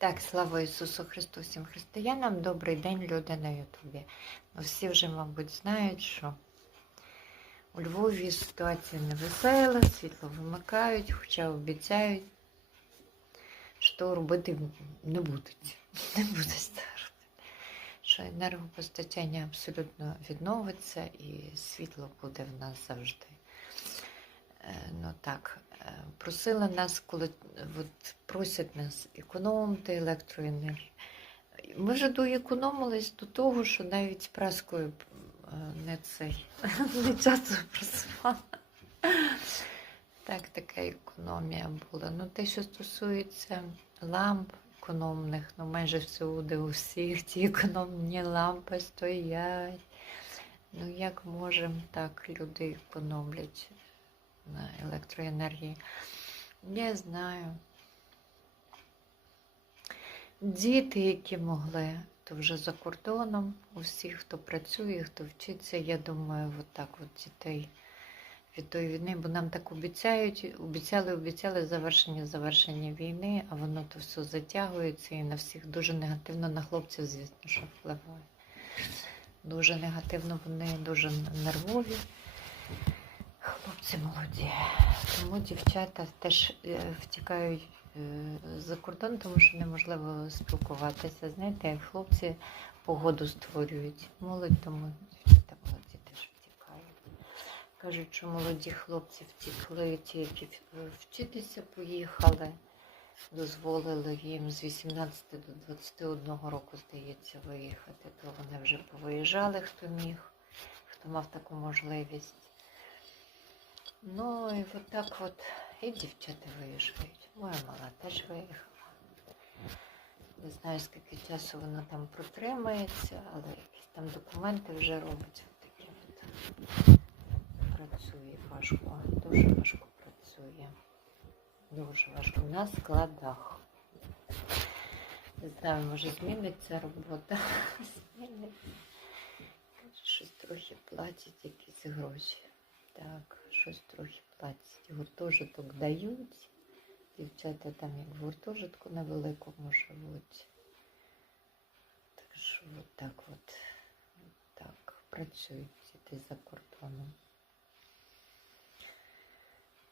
Так, слава Ісусу Христу, всім християнам. Добрий день, люди на Ютубі. Всі вже, мабуть, знають, що у Львові ситуація невесела, світло вимикають, хоча обіцяють, що робити не будуть. Не робити. Що енергопостачання абсолютно відновиться і світло буде в нас завжди. Е, Ну так, е, просили нас, коли от, просять нас економити електроенергію. Ми вже доекономились до того, що навіть праскою е, не цей не часто просувала. Так, така економія була. Ну, те, що стосується ламп економних, ну майже всюди у всіх ті економні лампи стоять. Ну, як можемо, так люди економлять на електроенергії. Я знаю. Діти, які могли, то вже за кордоном, у всіх, хто працює, хто вчиться, я думаю, от так от дітей від тої війни, бо нам так обіцяють, обіцяли, обіцяли завершення, завершення війни, а воно то все затягується і на всіх дуже негативно на хлопців, звісно, що впливає. Дуже негативно вони дуже нервові. Хлопці молоді. Тому дівчата теж е, втікають е, за кордон, тому що неможливо спілкуватися. Знаєте, як хлопці погоду створюють. Молодь, тому дівчата молоді теж втікають. Кажуть, що молоді хлопці втікли, ті, які вчитися поїхали, дозволили їм з 18 до 21 року, здається, виїхати, то вони вже повиїжджали, хто міг, хто мав таку можливість. Ну і от так от і дівчата виїжджають. Моя мала теж виїхала. Не знаю, скільки часу вона там протримається, але якісь там документи вже робить. От таке от. Працює важко, дуже важко працює. Дуже важко. На складах. Не знаю, може зміниться робота. Зміниться. Щось трохи платять якісь гроші. Так, щось трохи платять. Гуртожиток дають. Дівчата там як гуртожитку невеликому живуть. Так що от так от так працюють діти за кордоном.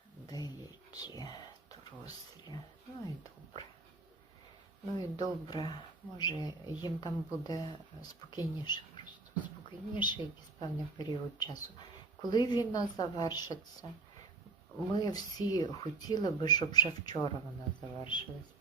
Деякі дорослі. Ну і добре. Ну і добре. Може їм там буде спокійніше просто. Спокійніше якийсь певний період часу. Коли війна завершиться, ми всі хотіли би, щоб ще вчора вона завершилась.